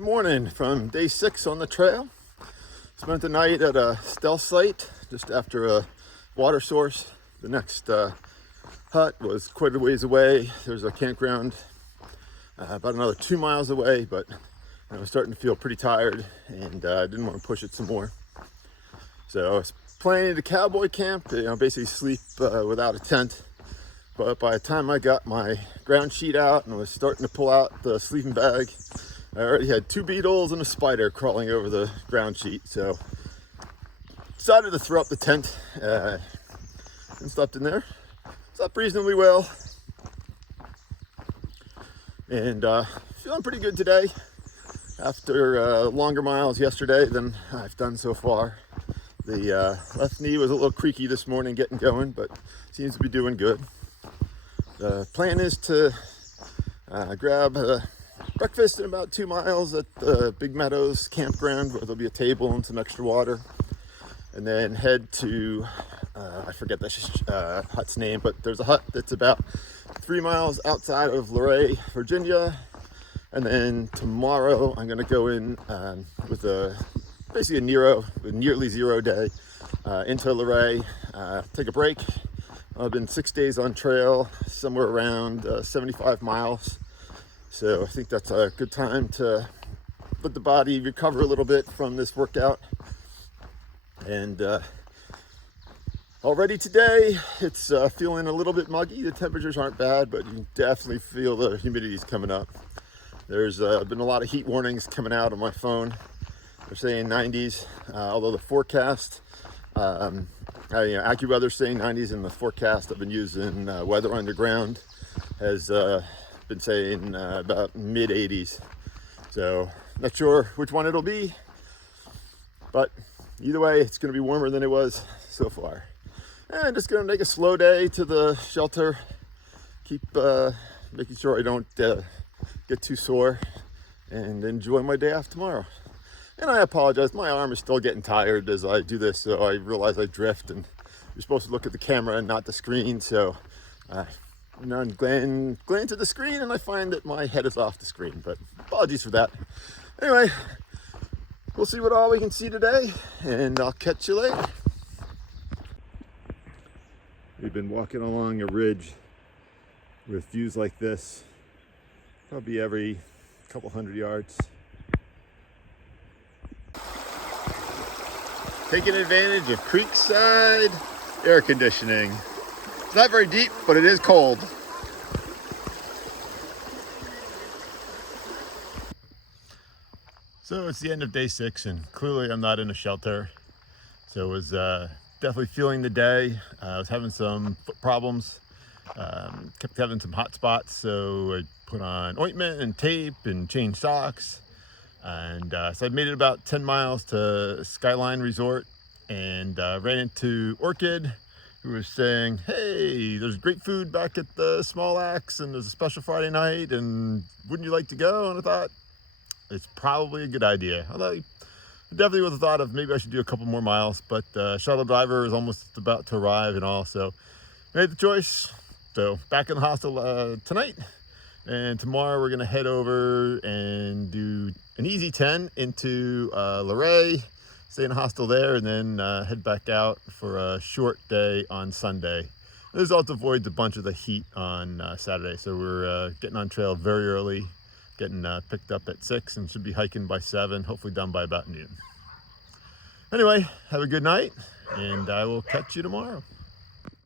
Good morning from day 6 on the trail. Spent the night at a stealth site just after a water source. The next hut was quite a ways away. There's a campground about another 2 miles away, but I was starting to feel pretty tired and I didn't want to push it some more. So I was planning to cowboy camp, basically sleep without a tent. But by the time I got my ground sheet out and was starting to pull out the sleeping bag, I already had 2 beetles and a spider crawling over the ground sheet. So decided to throw up the tent and slept in there. Slept reasonably well. And feeling pretty good today after longer miles yesterday than I've done so far. The left knee was a little creaky this morning getting going, but seems to be doing good. The plan is to grab breakfast in about 2 miles at the Big Meadows campground where there'll be a table and some extra water, and then head to I forget the hut's name, but there's a hut that's about 3 miles outside of Luray, Virginia. And then tomorrow I'm going to go in with basically a nearly zero day into Luray, take a break. I've been 6 days on trail, somewhere around 75 miles. So I think that's a good time to let the body recover a little bit from this workout. And already today, it's feeling a little bit muggy. The temperatures aren't bad, but you can definitely feel the humidity's coming up. There's been a lot of heat warnings coming out on my phone. They're saying 90s, although the forecast, AccuWeather's saying 90s, and the forecast I've been using, Weather Underground, has been saying about mid 80s. So not sure which one it'll be, but either way, it's going to be warmer than it was so far. And just going to make a slow day to the shelter. Keep making sure I don't get too sore, and enjoy my day off tomorrow. And I apologize, my arm is still getting tired as I do this, so I realize I drift, and you're supposed to look at the camera and not the screen, so I'm glance at the screen and I find that my head is off the screen, but apologies for that. Anyway, we'll see what all we can see today, and I'll catch you later. We've been walking along a ridge with views like this, probably every couple hundred yards. Taking advantage of creekside air conditioning. It's not very deep, but it is cold. So it's the end of day 6, and clearly I'm not in a shelter. So it was definitely feeling the day. I was having some foot problems, kept having some hot spots, so I put on ointment and tape and changed socks. And so I made it about 10 miles to Skyline Resort, and ran into Orchid, who was saying, hey, there's great food back at the Small Axe, and there's a special Friday night, and wouldn't you like to go? And I thought, it's probably a good idea. Although I definitely would have thought of maybe I should do a couple more miles, but shuttle driver is almost about to arrive and all, so made the choice. So back in the hostel tonight, and tomorrow we're gonna head over and do an easy 10 into Luray, stay in a hostel there, and then head back out for a short day on Sunday. This also avoids a bunch of the heat on Saturday, so we're getting on trail very early, getting picked up at 6, and should be hiking by 7, hopefully done by about noon. Anyway, have a good night, and I will catch you tomorrow.